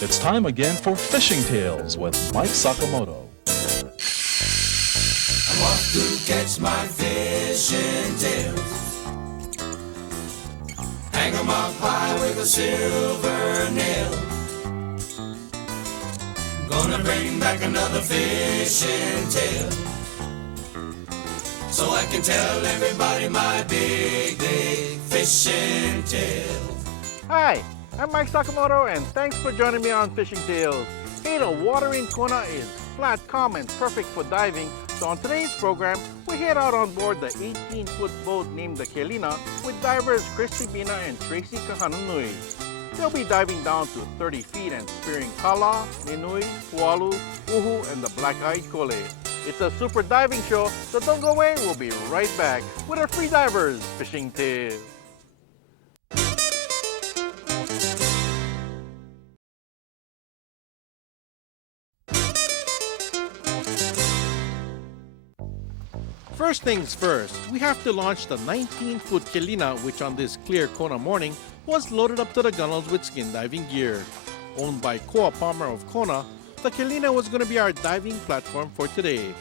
It's time again for Fishing Tales with Mike Sakamoto. I'm off to catch my fishing tails. Hang 'em up high with a silver nail. Gonna bring back another fishing tale, so I can tell everybody my big fishing tale. Hi, I'm Mike Sakamoto and thanks for joining me on Fishing Tales. Hey, the water in Kona is flat, calm, and perfect for diving. So on today's program, we head out on board the 18-foot boat named the Kelina with divers Chris and Tracy. They'll be diving down to 30 feet and spearing kala, nenue, pualu, uhu, and the black-eyed kole. It's a super diving show, so don't go away. We'll be right back with our Freedivers Fishing Tales. First things first, we have to launch the 19-foot Kelina, which on this clear Kona morning was loaded up to the gunnels with skin diving gear. Owned by Koa Palmer of Kona, the Kelina was going to be our diving platform for today.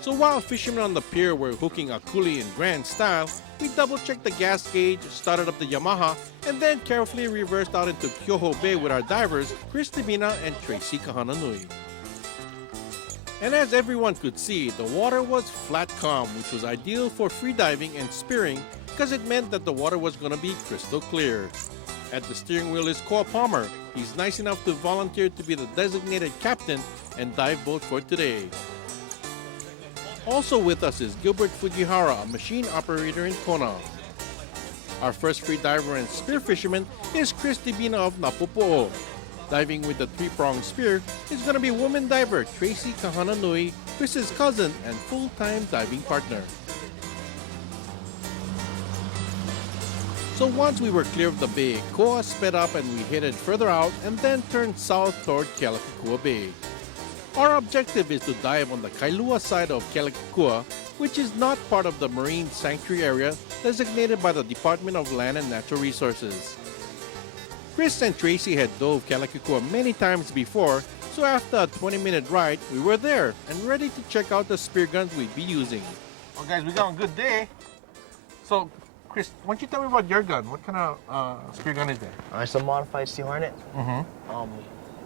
So while fishermen on the pier were hooking a kole in grand style, we double-checked the gas gauge, started up the Yamaha, and then carefully reversed out into Kyoho Bay with our divers Chris and Tracy. And as everyone could see, the water was flat calm, which was ideal for freediving and spearing because it meant that the water was going to be crystal clear. At the steering wheel is Koa Palmer. He's nice enough to volunteer to be the designated captain and dive boat for today. Also with us is Gilbert Fujihara, a machine operator in Kona. Our first freediver and spear fisherman is Chris of Napopo'o. Diving with the three-pronged spear is going to be woman diver Tracy, Chris's cousin and full-time diving partner. So once we were clear of the bay, Koa sped up and we headed further out and then turned south toward Kealakekua Bay. Our objective is to dive on the Kailua side of Kealakekua, which is not part of the Marine Sanctuary Area designated by the Department of Land and Natural Resources. Chris and Tracy had dove Kealakekua many times before, so after a 20-minute ride, we were there and ready to check out the spear guns we'd be using. Well guys, we got a good day. So Chris, why don't you tell me about your gun? What kind of spear gun is that? It's a modified Sea Hornet. Mm-hmm.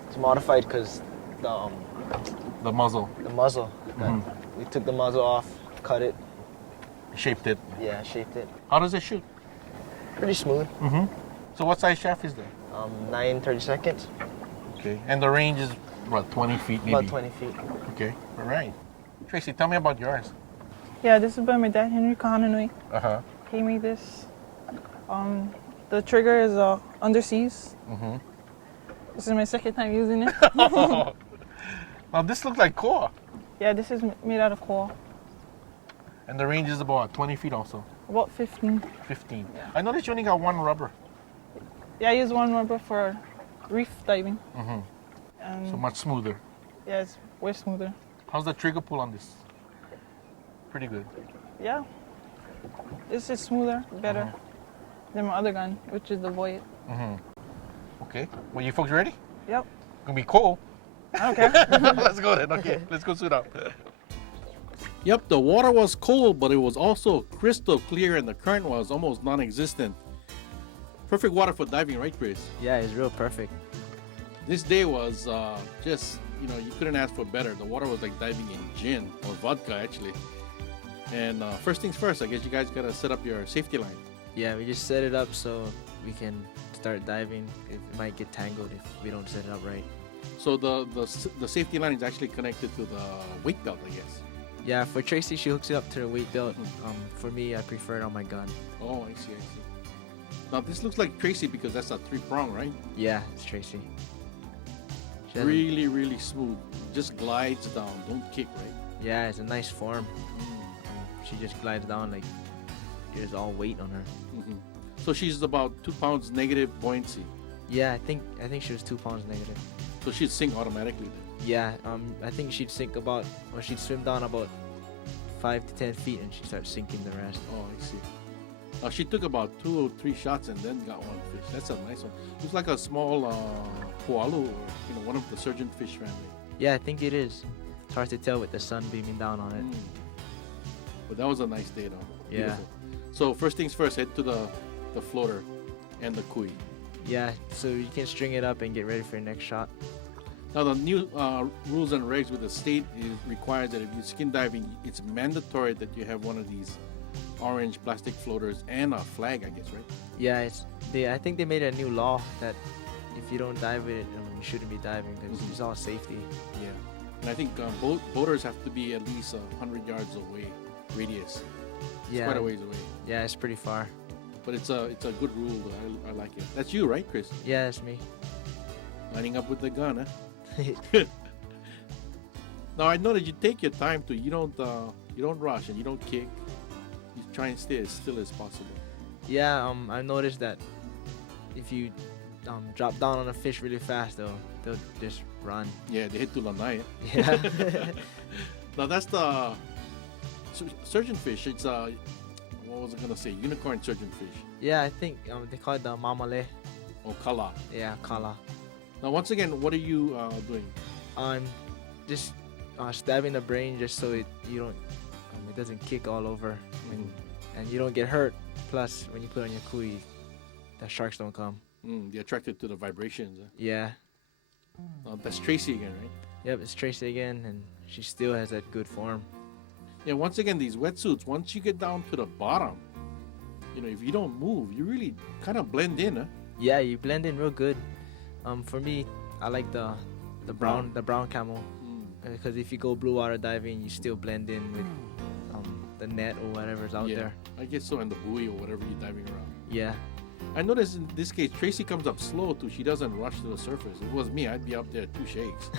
It's modified because The muzzle. the muzzle. We took the muzzle off, cut it. Shaped it. Yeah, shaped it. How does it shoot? Pretty smooth. Mm-hmm. So what size shaft is there? 9/32. Okay. And the range is, what, 20 feet maybe? About 20 feet. Okay. All right. Tracy, tell me about yours. Yeah, this is by my dad, Henry Kahananui. Uh-huh. He made this. The trigger is underseas. Mm-hmm. This is my second time using it. Now this looks like Koa. Yeah, this is made out of coal. And the range is about 20 feet also. About 15. 15. Yeah. I noticed you only got one rubber. Yeah, I use one rubber for reef diving. Mm-hmm. And So much smoother. yeah, it's way smoother. How's the trigger pull on this? Pretty good. Yeah. This is smoother, better than my other gun, which is the Voyage. Mm-hmm. Okay. Well, you folks ready? Yep. Gonna be cold. I don't care. Let's go then. Okay, let's go suit up. Yep, the water was cold, but it was also crystal clear and the current was almost non-existent. Perfect water for diving, right, Chris? Yeah, it's real perfect. This day was just, you couldn't ask for better. The water was like diving in gin or vodka, actually. And first things first, I guess you guys gotta set up your safety line. Yeah, we just set it up so we can start diving. It might get tangled if we don't set it up right. So the safety line is actually connected to the weight belt, I guess. Yeah, for Tracy, she hooks it up to the weight belt. For me, I prefer it on my gun. Oh, I see. Now this looks like Tracy because that's a three-prong, right? Yeah, it's Tracy. She has Really, really smooth. Just glides down, don't kick, right? Yeah, it's a nice form. She just glides down like there's all weight on her. Mm-hmm. So she's about 2 pounds negative buoyancy. Yeah, I think she was 2 pounds negative. So she'd sink automatically then. Yeah, I think she'd she'd swim down about 5 to 10 feet and she'd start sinking the rest. Oh, I see. She took about 2 or 3 shots and then got one fish. That's a nice one. Looks like a small poalu, or one of the surgeonfish family. Yeah, I think it is. It's hard to tell with the sun beaming down on it. But that was a nice day, though. Yeah. Beautiful. So first things first, head to the floater and the kui. Yeah, so you can string it up and get ready for your next shot. Now the new rules and regs with the state requires that if you're skin diving, it's mandatory that you have one of these orange plastic floaters and a flag, I guess, right? Yeah, I think they made a new law that if you don't dive with it, you shouldn't be diving because it's all safety. Yeah. And I think boaters have to be at least 100 yards away, radius. It's Yeah, quite a ways away. yeah, it's pretty far. But it's a good rule. I like it. That's you, right, Chris? Yeah, that's me. Lining up with the gun, huh? Now I know that you take your time too. You don't rush and you don't kick. You try and stay as still as possible. Yeah, I noticed that if you drop down on a fish really fast, they'll just run. Yeah, they hit to lanai. Yeah. Now that's the surgeonfish. It's what was I gonna say? Unicorn surgeonfish. Yeah, I think they call it the mamale. Or kala. Yeah, kala. Now once again, what are you doing? I'm just stabbing the brain just so it doesn't kick all over and you don't get hurt. Plus, when you put on your kui, the sharks don't come. They're attracted to the vibrations. Huh? Yeah. That's Tracy again, right? Yep, it's Tracy again, and she still has that good form. Yeah, once again, these wetsuits, once you get down to the bottom, if you don't move, you really kind of blend in, huh? Yeah, you blend in real good. For me, I like the brown camel because if you go blue water diving, you still blend in with the net or whatever's out there. I guess so, and the buoy or whatever you're diving around. Yeah. I noticed in this case, Tracy comes up slow too. She doesn't rush to the surface. If it was me, I'd be up there 2 shakes.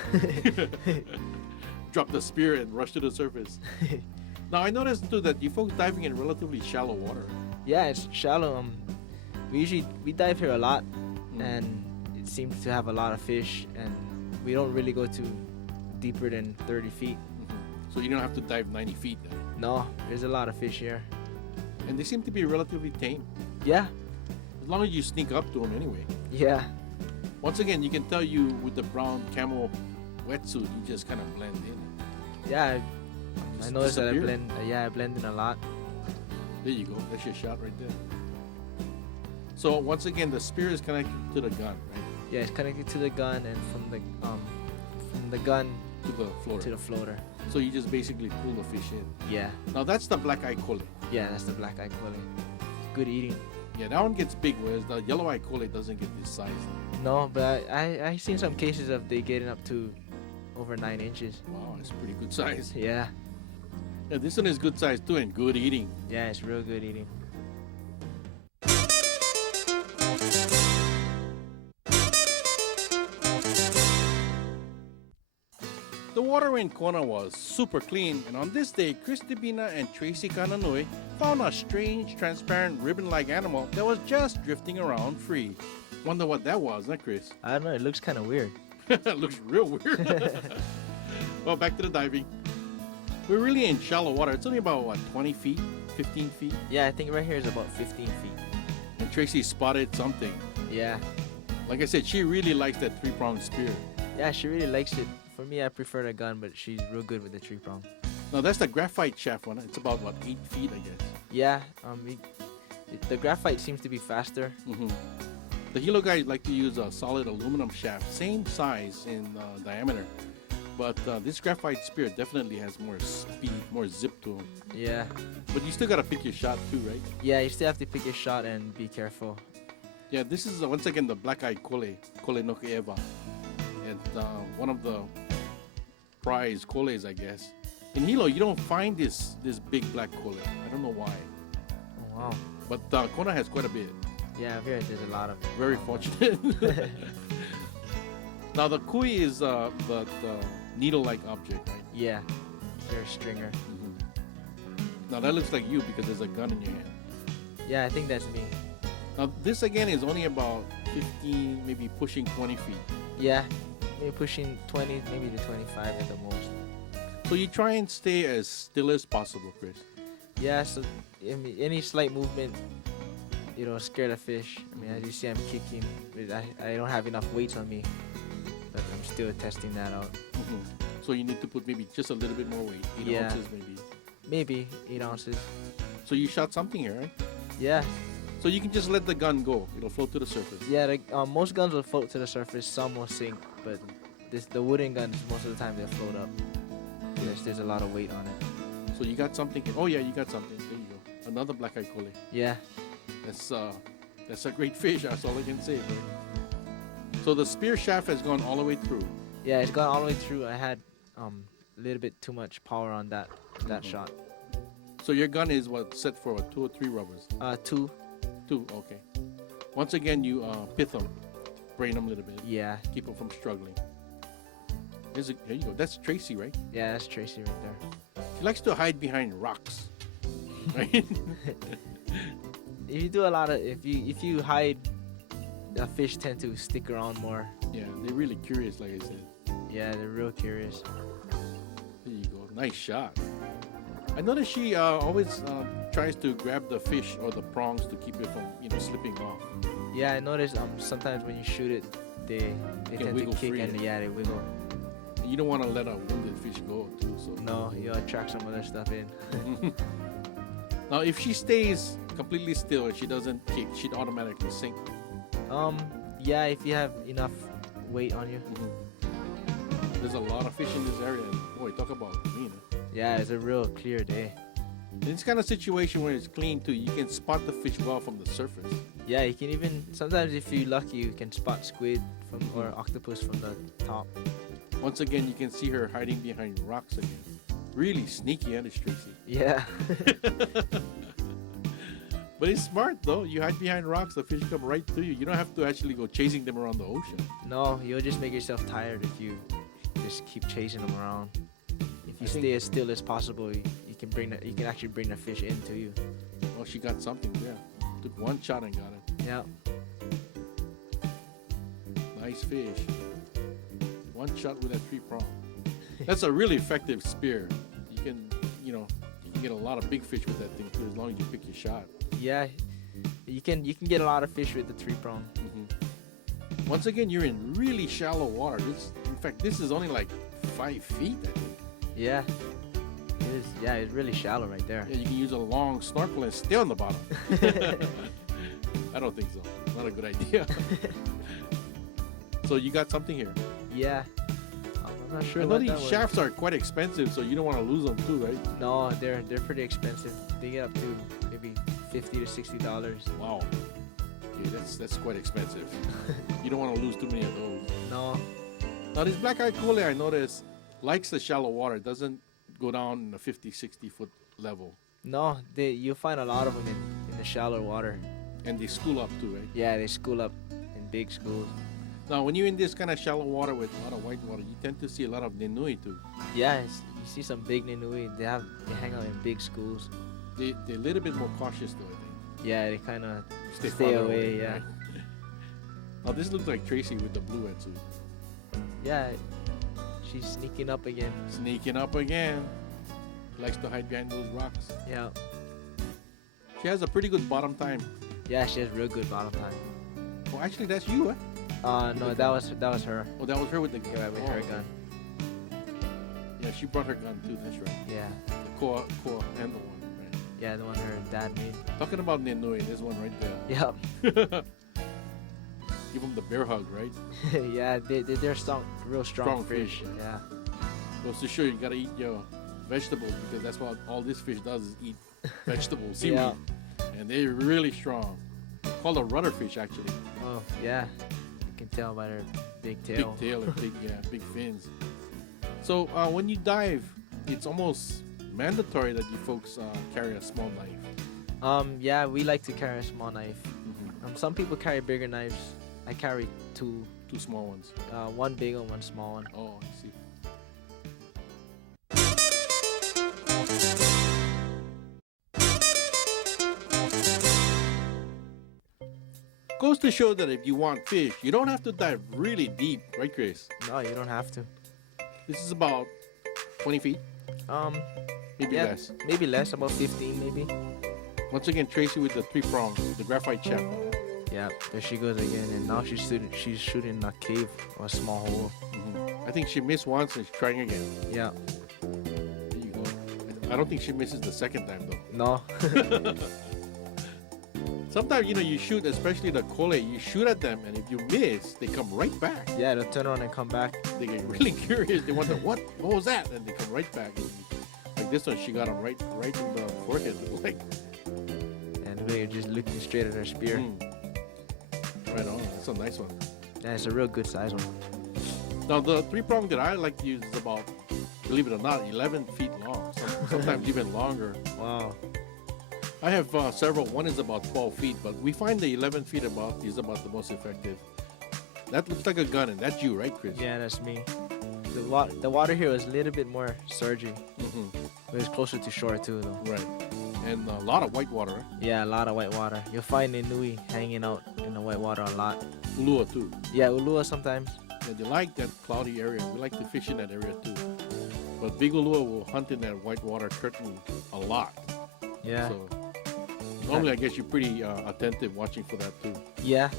Drop the spear and rush to the surface. Now I noticed too that you folks diving in relatively shallow water. Yeah, it's shallow. We dive here a lot, and it seems to have a lot of fish, and we don't really go to deeper than 30 feet. So you don't have to dive 90 feet then. No, there's a lot of fish here. And they seem to be relatively tame. Yeah. As long as you sneak up to them anyway. Yeah. Once again, you can tell you with the brown camel wetsuit, you just kind of blend in. Yeah. I noticed that I disappear. blend in a lot. There you go. That's your shot right there. So once again, the spear is connected to the gun, right? Yeah, it's connected to the gun, and from the gun To the floater. to the floater. So you just basically pull the fish in. Yeah. Now that's the black-eye kole. Yeah, that's the black eye kole. Good eating. Yeah, that one gets big, whereas the yellow-eye kole doesn't get this size. No, but I seen some cases of they getting up to over 9 inches. Wow, it's pretty good size. Yeah. Yeah, this one is good size too and good eating. Yeah, it's real good eating. The water in Kona was super clean, and on this day, Chris and Tracy Nenue found a strange, transparent, ribbon-like animal that was just drifting around free. Wonder what that was, huh, Chris? I don't know, it looks kind of weird. It looks real weird. Well, back to the diving. We're really in shallow water. It's only about, 20 feet, 15 feet? Yeah, I think right here is about 15 feet. And Tracy spotted something. Yeah. Like I said, she really likes that 3-pronged spear. Yeah, she really likes it. For me, I prefer the gun, but she's real good with the 3-prong. Now, that's the graphite shaft one. It's about, 8 feet, I guess. Yeah, the graphite seems to be faster. The Hilo guys like to use a solid aluminum shaft, same size in diameter. But this graphite spear definitely has more speed, more zip to them. Yeah. But you still got to pick your shot too, right? Yeah, you still have to pick your shot and be careful. Yeah, this is once again the black-eyed kole no eva, and one of the prize koles, I guess. In Hilo, you don't find this big black kole. I don't know why. Oh, wow. But Kona has quite a bit. Yeah, I've heard there's a lot of. Very fortunate. Now the kui is the needle-like object, right? Yeah, they're a stringer. Now that looks like you because there's a gun in your hand. Yeah, I think that's me. Now this again is only about 15, maybe pushing 20 feet. Yeah, maybe pushing 20, maybe to 25 at the most. So you try and stay as still as possible, Chris. Yeah, so any slight movement, it'll scare the fish. I mean, as you see, I'm kicking. But I don't have enough weights on me, but I'm still testing that out. So you need to put maybe just a little bit more weight, 8 Yeah. ounces maybe. Maybe 8 ounces. So you shot something here, right? Yeah, So you can just let the gun go. It'll float to the surface. yeah. Most guns will float to the surface. Some will sink, but the wooden guns most of the time they'll float up. There's a lot of weight on it. So you got something here. Oh yeah, you got something. There you go. Another black-eyed kole. Yeah, That's a great fish. That's all I can say. Right? So the spear shaft has gone all the way through. yeah. It's gone all the way through. I had a little bit too much power on that shot. So your gun is what, set for 2 or 3 rubbers? 2. 2. Okay. Once again, you pith them, brain them a little bit, Yeah, keep them from struggling. There you go. That's Tracy, right? yeah. That's Tracy right there. She likes to hide behind rocks, right? If you do a lot of if you hide, the fish tend to stick around more. Yeah, they're really curious, like I said. Yeah, they're real curious. There you go. Nice shot. I noticed she always tries to grab the fish or the prongs to keep it from, slipping off. Yeah, I noticed sometimes when you shoot it, they can tend to wiggle kick free, and eh? yeah, they wiggle. And you don't want to let a wounded fish go, too. So No, you'll attract some other stuff in. now, if she stays completely still and she doesn't kick, she'd automatically sink. Yeah, if you have enough weight on you. There's a lot of fish in this area. And boy, talk about clean. Yeah, it's a real clear day. In this kind of situation where it's clean too, you can spot the fish well from the surface. Yeah, you can even sometimes if you're lucky, you can spot squid or octopus from the top. Once again, you can see her hiding behind rocks again. Really sneaky, this Tracy. Yeah. But it's smart though. You hide behind rocks, the fish come right to you. You don't have to actually go chasing them around the ocean. No, you'll just make yourself tired if you just keep chasing them around. If you I think- stay as still as possible, you can actually bring the fish into you. Oh, she got something there. Took one shot and got it. Yeah. Nice fish. One shot with that 3-prong. That's a really effective spear. You can get a lot of big fish with that thing too, as long as you pick your shot. Yeah. You can get a lot of fish with the 3-prong. Once again, you're in really shallow water. In fact, this is only like 5 feet, I think. Yeah. It is. Yeah, it's really shallow right there. Yeah, you can use a long snorkel and stay on the bottom. I don't think so. Not a good idea. So you got something here. Yeah. I'm not sure I know what these that was. shafts are quite expensive, so you don't want to lose them too, right? No, they're pretty expensive. They get up to maybe $50 to $60. Wow. Okay, that's quite expensive. You don't want to lose too many of those. No. Now this black-eyed kole, I noticed, likes the shallow water. It doesn't go down in the 50, 60 foot level. No, you'll find a lot of them in the shallow water. And they school up too, right? Yeah, they school up in big schools. Now, when you're in this kind of shallow water with a lot of white water, you tend to see a lot of nenue too. Yeah, you see some big nenue. They hang out in big schools. They're a little bit more cautious though, I think. Yeah, they kind of stay farther away. Yeah, right? Now this looks like Tracy with the blue wetsuit. yeah. She's sneaking up again. Sneaking up again. Likes to hide behind those rocks. Yeah, She has a pretty good bottom time. yeah. She has real good bottom time. Oh, actually, that's you, eh? No, that was her. Oh, that was her with the gun. Yeah, with Oh, her okay. gun. Yeah, she brought her gun too. That's right. Yeah, The core handle one. Right. yeah. The one her dad made. Talking about nenue, there's one right there. Yep. Give them the bear hug, right? Yeah, they're real strong Strong fish. fish. Yeah. Goes to show you gotta eat your vegetables because that's what all this fish does is eat vegetables, seaweed. Yeah. And they're really strong. Called a rudder fish, actually. Oh, yeah. You can tell by their big tail. Big tail and big fins. So when you dive, it's almost mandatory that you folks carry a small knife. Yeah, we like to carry a small knife. Some people carry bigger knives. I carry two. 2 small ones. One big one, one small one. Oh, I see. Goes to show that if you want fish, you don't have to dive really deep, right, Chris? No, you don't have to. This is about 20 feet, maybe Yeah, less. maybe less, about 15 maybe. Once again, Tracy with the 3-prong, the graphite chap. Yeah, there she goes again, and now she's shooting a cave or a small hole. I think she missed once and she's trying again. Yeah. There you go. I don't think she misses the second time though. No. Sometimes, you shoot, especially the kole, you shoot at them, and if you miss, they come right back. Yeah, they'll turn around and come back. They get really curious. They wonder, what was that? And they come right back. Like this one, she got him right in the forehead. Like, And they're just looking straight at her spear. Right on. That's a nice one. Yeah, it's a real good size one. Now, the 3-prong that I like to use is about, believe it or not, 11 feet long. Sometimes even longer. Wow. I have several. One is about 12 feet, but we find the 11 feet is about the most effective. That looks like a gun, and that's you, right, Chris? Yeah, that's me. The water here was a little bit more surgy. But it's closer to shore too, though. Right. And a lot of white water, right? Yeah, a lot of white water. You'll find nenue hanging out in the white water a lot. Ulua, too. Yeah, ulua sometimes. Yeah, they like that cloudy area. We like to fish in that area, too. But big ulua will hunt in that white water curtain a lot. Yeah. So normally, I guess you're pretty attentive watching for that, too. Yeah.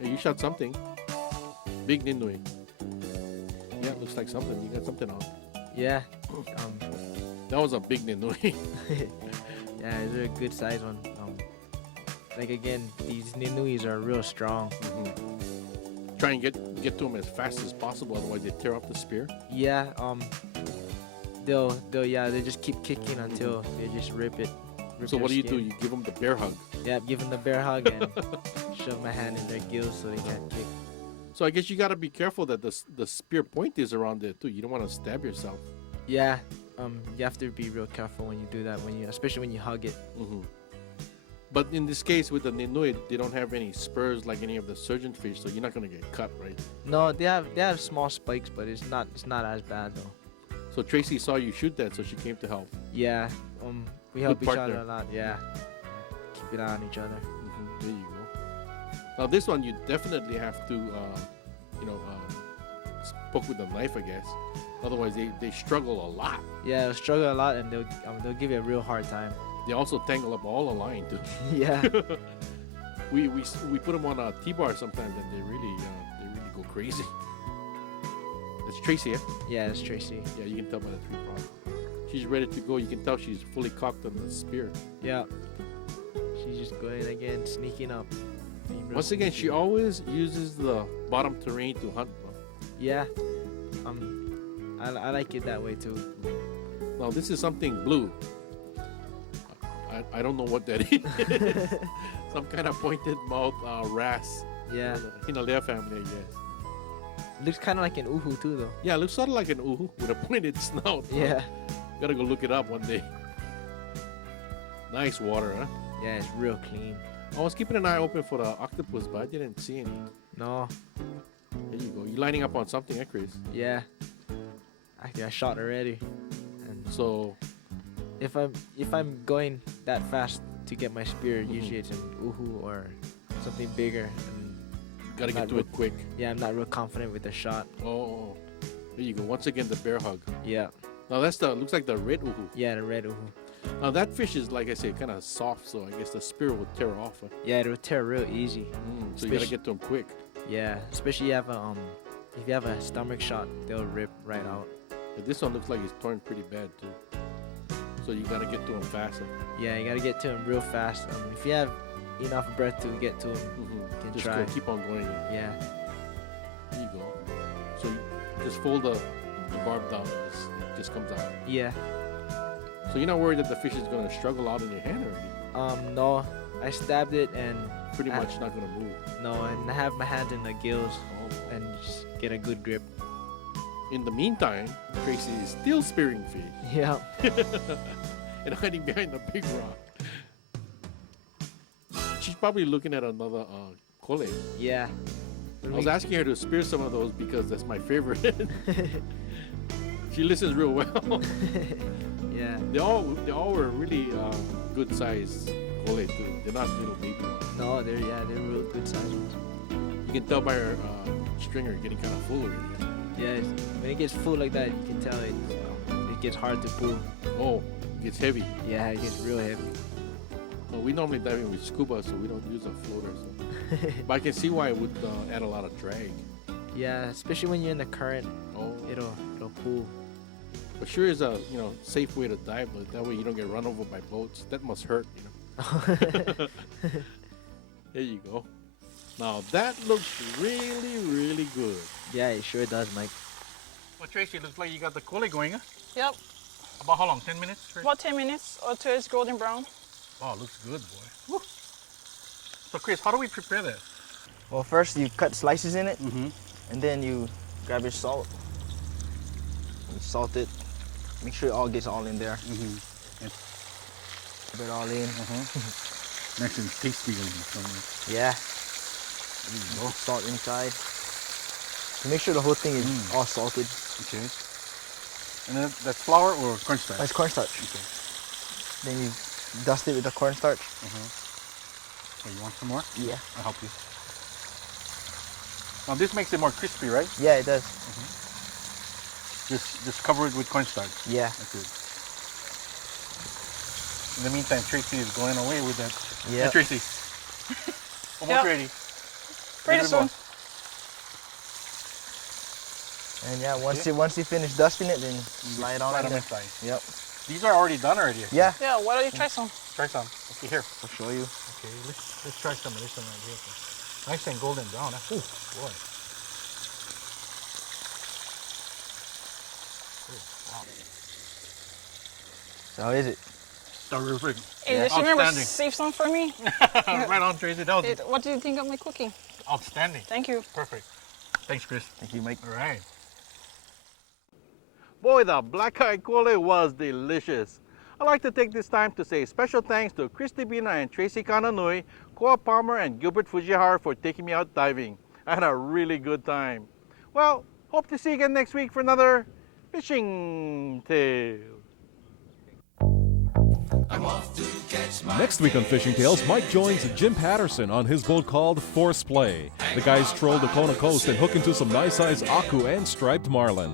Hey, you shot something. Big nenue. Yeah, looks like something. You got something on. Yeah. That was a big nenue. Yeah, it's a good size one. Like again, these nenues are real strong. Try and get to them as fast as possible, otherwise they tear off the spear. Yeah. They just keep kicking until they just rip it. So what do? You give them the bear hug. Yeah, give them the bear hug and shove my hand in their gills so they can't kick. So I guess you got to be careful that the spear point is around there too. You don't want to stab yourself. Yeah. You have to be real careful when you do that, especially when you hug it. But in this case with the nenue, they don't have any spurs like any of the surgeonfish, so you're not gonna get cut, right? No, they have small spikes, but it's not as bad though. So Tracy saw you shoot that, so she came to help. Yeah. We help each partner. other a lot. Yeah. Keep it on each other. There you go. Now this one you definitely have to, poke with a knife, I guess. Otherwise they struggle a lot. Yeah, they'll struggle a lot, and they'll give you a real hard time. They also tangle up all the line too. Yeah. we put them on a T-bar sometimes, and they really go crazy. That's Tracy, eh? Yeah, that's Tracy. Yeah, you can tell by the 3-prong. She's ready to go. You can tell she's fully cocked on the spear. Yeah. She's just going again, sneaking up. Once again, she always uses the bottom terrain to hunt. Yeah. I like it that way too. Now this is something blue. I don't know what that is. Some kind of pointed mouth wrasse. Yeah. In their family, I guess. Looks kind of like an uhu too, though. Yeah, it looks sort of like an uhu with a pointed snout. Yeah. Gotta go look it up one day. Nice water, huh? Yeah, it's real clean. I was keeping an eye open for the octopus, but I didn't see any. No. There you go. You're lining up on something, eh, Chris? Yeah. Actually, I shot already. And So, if I'm going that fast to get my spear, usually it's an uhu or something bigger. And gotta get to it quick. yeah, I'm not real confident with the shot. Oh, there you go. Once again, the bear hug. Yeah. Now looks like the red uhu. Yeah, the red uhu. Now that fish is, like I say, kind of soft, so I guess the spear will tear off. Yeah, it'll tear real easy. So you gotta get to them quick. Yeah, especially if you have a stomach shot, they'll rip right out. But this one looks like it's torn pretty bad too. So you gotta get to them faster. Yeah, you gotta get to him real fast. If you have enough breath to get to him, you can Just try. go, keep on going. Yeah. There you go. So you just fold the barb down and it just comes out. Yeah. So you're not worried that the fish is gonna struggle out in your hand already? No, I stabbed it and Pretty much not gonna move. and I have my hand in the gills Oh. and just get a good grip. In the meantime, Tracy is still spearing fish Yeah. and hiding behind a big rock. She's probably looking at another kole. Yeah. I was asking her to spear some of those because that's my favorite. She listens real well. Yeah. They all were really good sized kole too. They're not little baby ones. No, they're real good sized ones. You can tell by her stringer getting kind of full already. Yeah, when it gets full like that, you can tell it gets hard to pull. Oh, it gets heavy. Yeah, it gets real heavy. So we normally dive in with scuba, so we don't use a floater. So. But I can see why it would add a lot of drag. Yeah, especially when you're in the current, Oh, it'll pull. but sure is a safe way to dive. Though. That way you don't get run over by boats. That must hurt. There you go. Now that looks really, really good. Yeah, it sure does, Mike. Well, Tracy, looks like you got the kole going, huh? Yep. About how long? 10 minutes? Tracy? About 10 minutes until it's golden brown. Oh, it looks good, boy. Woo. So, Chris, how do we prepare that? Well, first you cut slices in it, Mm-hmm. and then you grab your salt. You salt it. Make sure it all gets all in there. Mm-hmm. Rub it all in. Nice and tasty. Yeah. Salt inside. So make sure the whole thing is all salted. Okay. And then that's flour or cornstarch? That's cornstarch. Okay. Then you dust it with the cornstarch. So you want some more? Yeah. I'll help you. Now this makes it more crispy, right? Yeah, it does. Just cover it with cornstarch. Yeah. That's it. In the meantime, Tracy is going away with that. Yeah. Hey, Tracy. Almost Yeah. ready. Pretty Little soon. more. And yeah, once Okay. you finish dusting it, then slide it on Slide in them there. inside. Yep. These are already done already. Yeah. Yeah, why don't you try some? Try some. Okay, here. I'll show you. Okay, let's try some of this one right here. Nice and golden brown. Huh? Ooh, boy. So how is it? Terrific. Hey, just remember, Outstanding. save some for me. Right on, Tracy. That was What do you think of my cooking? outstanding. Thank you. Perfect. Thanks, Chris. Thank you, Mike. All right. Boy, the black-eyed kole was delicious. I'd like to take this time to say special thanks to Christy Bina and Tracy Kananui, Koa Palmer, and Gilbert Fujihara for taking me out diving. I had a really good time. Well, hope to see you again next week for another Fishing Tale. Next week on Fishing Tales, Mike joins Jim Patterson on his boat called Force Play. The guys troll the Kona coast and hook into some nice-sized aku and striped marlin.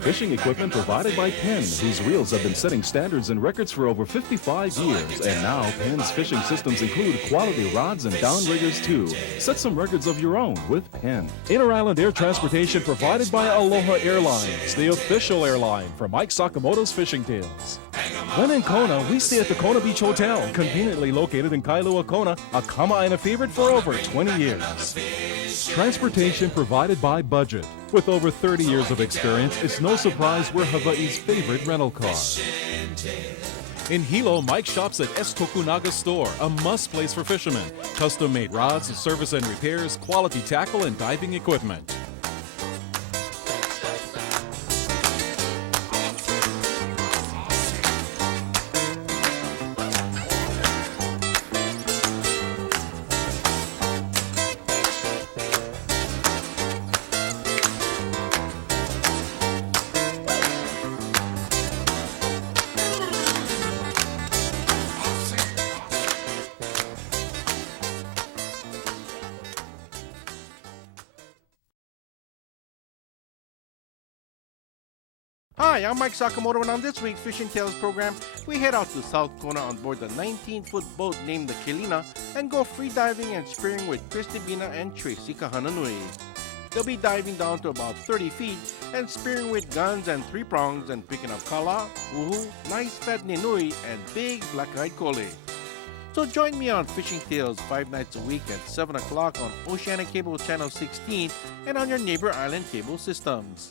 Fishing equipment provided by Penn, whose reels have been setting standards and records for over 55 years. And now, Penn's fishing systems include quality rods and downriggers too. Set some records of your own with Penn. Inter-island air transportation provided by Aloha Airlines, the official airline for Mike Sakamoto's Fishing Tales. When in Kona, we stay at the Kona Beach Hotel, conveniently located in Kailua, Kona, a Kama'aina favorite for over 20 years. Transportation provided by Budget. With over 30 years of experience, it's no surprise we're Hawaii's favorite rental car. In Hilo, Mike shops at S. Tokunaga Store, a must place for fishermen. Custom-made rods, service and repairs, quality tackle, and diving equipment. Hi, I'm Mike Sakamoto, and on this week's Fishing Tales program, we head out to South Kona on board the 19-foot boat named the Kelina and go freediving and spearing with Christy Bina and Tracy Kahananui. They'll be diving down to about 30 feet and spearing with guns and 3 prongs and picking up kala, uhu, nice fat nenue, and big black-eyed kole. So join me on Fishing Tales 5 nights a week at 7 o'clock on Oceanic Cable Channel 16 and on your neighbor island cable systems.